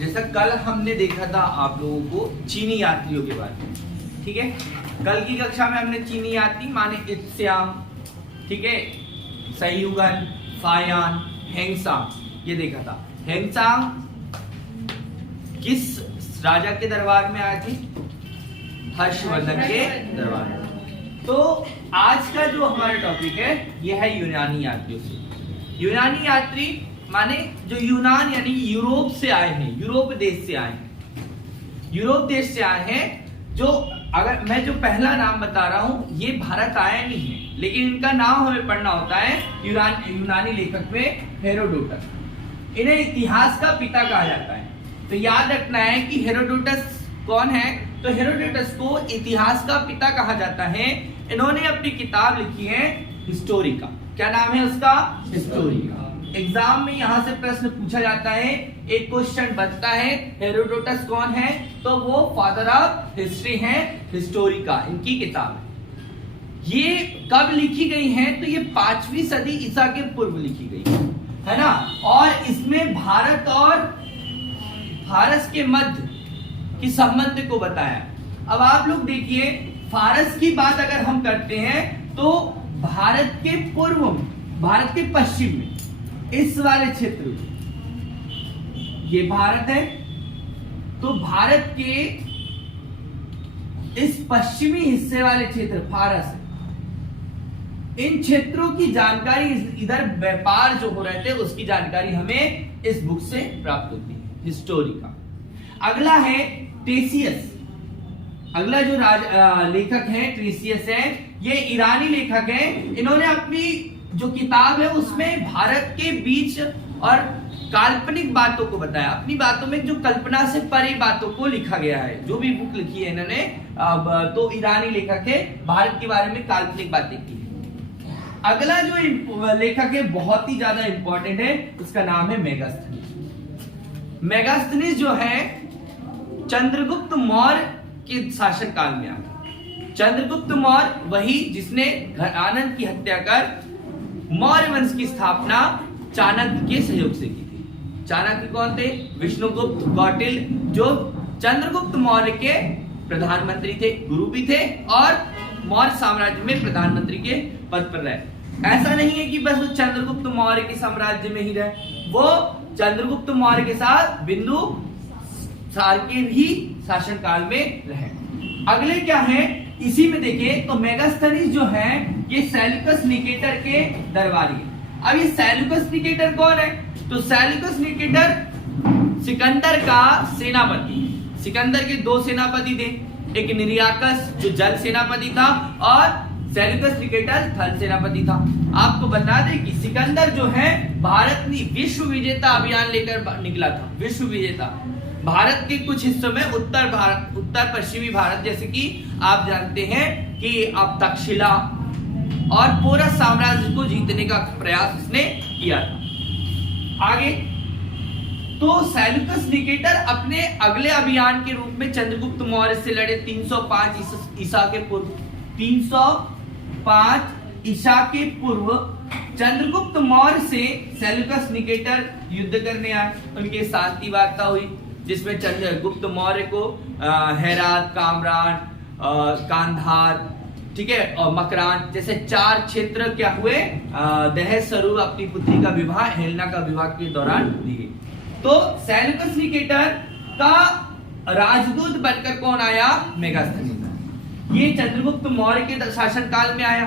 जैसा कल हमने देखा था आप लोगों को चीनी यात्रियों के बारे में, ठीक है। कल की कक्षा में हमने चीनी यात्री माने इत्स्यांग, ठीक है, सह्युगन, फायान, हेंगसांग ये देखा था। हेंगसांग किस राजा के दरबार में आए थे? हर्षवर्धन के दरबार में। तो आज का जो हमारा टॉपिक है यह है यूनानी यात्रियों से। यूनानी यात्री माने जो यूनान यानी यूरोप से आए हैं, यूरोप देश से आए हैं, यूरोप देश से आए हैं। जो अगर मैं जो पहला नाम बता रहा हूं ये भारत आया नहीं है, लेकिन इनका नाम हमें पढ़ना होता है। यूनानी लेखक में हेरोडोटस, इन्हें इतिहास का पिता कहा जाता है। तो याद रखना है कि हेरोडोटस कौन है। तो हेरोडोटस को इतिहास का पिता कहा जाता है। इन्होंने अपनी किताब लिखी है हिस्टोरिका। क्या नाम है उसका? हिस्टोरिका। एग्जाम में यहां से प्रश्न पूछा जाता है, एक क्वेश्चन बनता है हेरोडोटस कौन है, तो वो फादर ऑफ हिस्ट्री है, हिस्टोरिका इनकी किताब है। ये कब लिखी गई है? तो ये 5वीं सदी ईसा के पूर्व लिखी गई है ना। और इसमें भारत और फारस के मध्य की संबंध को बताया। अब आप लोग देखिए, फारस की बात अगर हम करते हैं तो भारत के पूर्व में, भारत के पश्चिम में इस वाले क्षेत्र में ये भारत है। तो भारत के इस पश्चिमी हिस्से वाले क्षेत्र फारस है। इन क्षेत्रों की जानकारी, इधर व्यापार जो हो रहे थे उसकी जानकारी हमें इस बुक से प्राप्त होती है, हिस्टोरिका। अगला है टेसियस। अगला जो लेखक है टेसियस है, ये ईरानी लेखक है। इन्होंने अपनी जो किताब है उसमें भारत के बीच और काल्पनिक बातों को बताया। अपनी बातों में जो कल्पना से परे बातों को लिखा गया है, जो भी बुक लिखी है इन्होंने, तो ईरानी लेखक है, भारत के बारे में काल्पनिक बातें की है। अगला जो लेखक है बहुत ही ज्यादा इंपॉर्टेंट है, उसका नाम है मेगास्थनीज। मेगास्थनीज जो है चंद्रगुप्त मौर्य के शासनकाल में आया। चंद्रगुप्त मौर्य वही जिसने आनंद की हत्या कर मौर्य वंश की स्थापना चाणक्य के सहयोग से की थी। चाणक्य कौन थे? विष्णुगुप्त कौटिल्य, जो चंद्रगुप्त मौर्य के प्रधानमंत्री थे, गुरु भी थे और मौर्य साम्राज्य में प्रधानमंत्री के पद पर रहे। ऐसा नहीं है कि बस वो चंद्रगुप्त मौर्य के साम्राज्य में ही रहे, वो चंद्रगुप्त मौर्य के साथ बिंदुसार के भी शासनकाल में रहे। अगले क्या है इसी में देखिए, तो मेगास्थनीज जो है ये सेल्यूकस निकेटर के दरबारी है। अब ये सेल्यूकस निकेटर कौन है? तो सेल्यूकस निकेटर सिकंदर का सेनापति। सिकंदर के 2 सेनापति थे, एक निरियाकस जो जल सेनापति था और सेल्यूकस निकेटर थल सेनापति था। आपको बता दें कि सिकंदर जो है भारत विश्व विजेता अभियान लेकर निकला था। विश्व विजेता भारत के कुछ हिस्सों में, उत्तर पश्चिमी भारत, जैसे कि आप जानते हैं कि अब तक्षशिला और पूरा साम्राज्य को जीतने का प्रयास इसने किया था। आगे तो सेल्यूकस निकेटर अपने अगले अभियान के रूप में चंद्रगुप्त मौर्य से लड़े 305 ईसा के पूर्व। 305 ईसा के पूर्व चंद्रगुप्त मौर्य से सेल्यूकस निकेटर युद्ध करने आए। उनकी शांति वार्ता हुई जिसमें चंद्रगुप्त मौर्य को हेरात, कामरान, कांधार, ठीक है, और मकरान जैसे 4 क्षेत्र क्या हुए, दहेज स्वरूप अपनी पुत्री का विवाह हेलेना का विवाह के दौरान दिए। तो सेल्यूकस निकेटर का राजदूत बनकर कौन आया? मेगास्थनीज। ये चंद्रगुप्त मौर्य के शासनकाल में आया,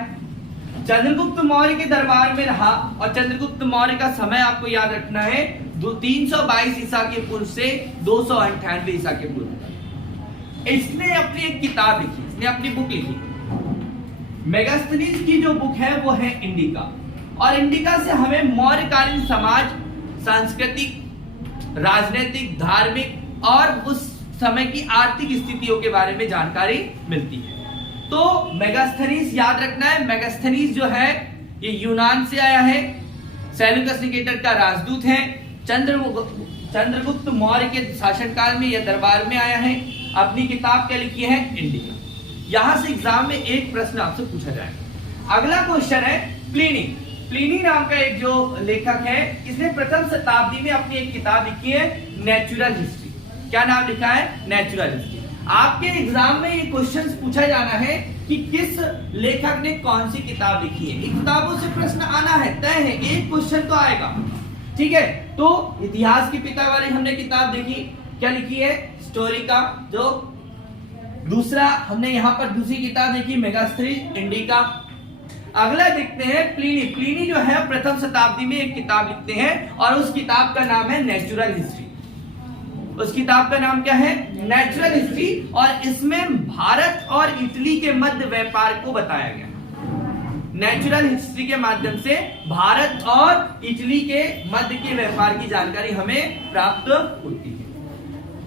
चंद्रगुप्त मौर्य के दरबार में रहा। और चंद्रगुप्त मौर्य का समय आपको याद रखना है 322 ईसा के पूर्व से 298 ईसा के पूर्व। इसने अपनी एक किताब लिखी, इसने अपनी बुक लिखी। मेगास्थनीज की जो बुक है वो है इंडिका। और इंडिका से हमें मौर्यकालीन समाज, सांस्कृतिक, राजनीतिक, धार्मिक और उस समय की आर्थिक स्थितियों के बारे में जानकारी मिलती है। तो मेगास्थनीज याद रखना है। मेगास्थनीज जो है ये यूनान से आया है, सेल्यूकस निकेटर का राजदूत है, चंद्रगुप्त मौर्य के शासनकाल में यह दरबार में आया है। अपनी किताब क्या लिखी है? इंडिका। यहां से एग्जाम में एक प्रश्न आपसे पूछा जाएगा। अगला क्वेश्चन है प्लिनी। प्लिनी नाम का एक जो लेखक है, इसने प्रथम शताब्दी में अपनी एक किताब लिखी है नेचुरल हिस्ट्री। क्या नाम लिखा है? Natural history. आपके एग्जाम में ये क्वेश्चन पूछा जाना है कि किस लेखक ने कौन सी किताब लिखी है। इन किताबों से प्रश्न आना है, तय है, एक क्वेश्चन तो आएगा। ठीक है, तो इतिहास के पिता वाली हमने किताब देखी, क्या लिखी है? हिस्टोरी का जो दूसरा हमने यहाँ पर दूसरी किताब देखी मेगास्थनीज इंडिका। अगला देखते हैं प्लिनी। प्लिनी जो है प्रथम शताब्दी में एक किताब लिखते हैं और उस किताब का नाम है नेचुरल हिस्ट्री। उस किताब का नाम क्या है? Natural history. और इसमें भारत और इटली के मध्य व्यापार को बताया गया। नेचुरल हिस्ट्री के माध्यम से भारत और इटली के मध्य के व्यापार की जानकारी हमें प्राप्त होती है।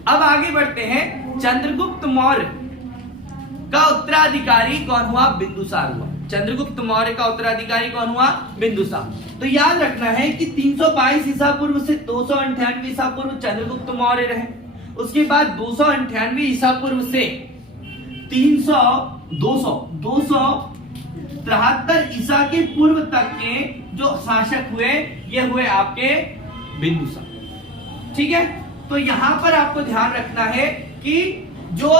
अब आगे बढ़ते हैं। चंद्रगुप्त मौर्य का उत्तराधिकारी कौन हुआ? बिंदुसार हुआ। चंद्रगुप्त मौर्य का उत्तराधिकारी कौन हुआ? बिंदुसार। तो याद रखना है कि 322 ईसा पूर्व से 298 ईसा पूर्व चंद्रगुप्त मौर्य रहे। उसके बाद 298 ईसा पूर्व से 273 ईसा के पूर्व तक के जो शासक हुए, ये हुए आपके बिंदुसार। ठीक है, तो यहां पर आपको ध्यान रखना है कि जो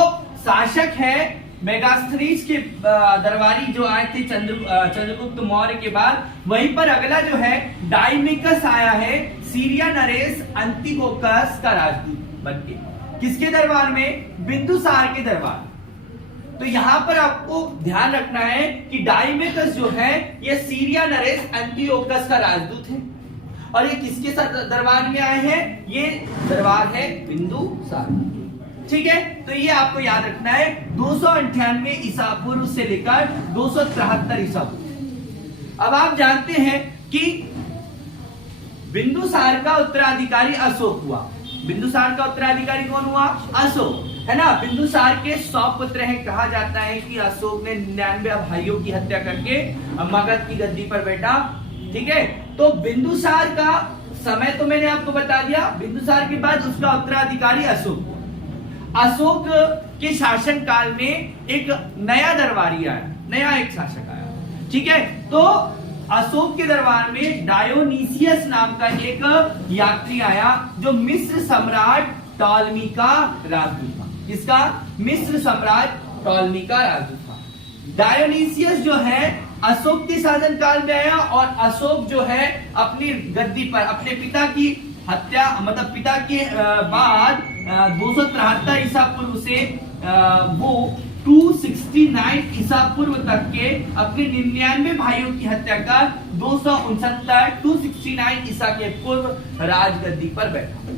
शासक है मेगास्थनीज के दरबारी जो आए थे चंद्रगुप्त मौर्य के बाद, वहीं पर अगला जो है डाइमिकस आया है, सीरिया नरेश अंतिओकस का राजदूत बनके। किसके दरबार में? बिंदुसार के दरबार। तो यहां पर आपको ध्यान रखना है कि डाइमिकस जो है ये सीरिया नरेश अंतिओकस का राजदूत है और ये किसके साथ दरबार में आए हैं? ये दरबार है बिंदुसार। ठीक है, तो ये आपको याद रखना है 298 ईसा पूर्व से लेकर 273 ईसा पूर्व। अब आप जानते हैं कि बिंदुसार का उत्तराधिकारी अशोक हुआ। बिंदुसार का उत्तराधिकारी कौन हुआ? अशोक, है ना। बिंदुसार के 100 पुत्र हैं। कहा जाता है कि अशोक ने 99 भाइयों की हत्या करके मगध की गद्दी पर बैठा। ठीक है, तो बिंदुसार का समय तो मैंने आपको बता दिया। बिंदुसार के बाद उसका उत्तराधिकारी अशोक। अशोक के शासन काल में एक नया दरबारी आया, नया एक शासक आया। ठीक है, तो अशोक के दरबार में डायोनीसियस नाम का एक यात्री आया जो मिस्र सम्राट टॉलमी का राजदूत था। किसका? मिस्र सम्राट टॉलमी का राजदूत था। डायोनीसियस जो है अशोक के शासन काल में आया और अशोक जो है अपनी गद्दी पर अपने पिता की हत्या, मतलब पिता के बाद 273 ईसा पूर्व से वो 269 ईसा पूर्व तक के अपने 99 भाइयों की हत्या कर 269 ईसा के पूर्व राजगद्दी पर बैठा।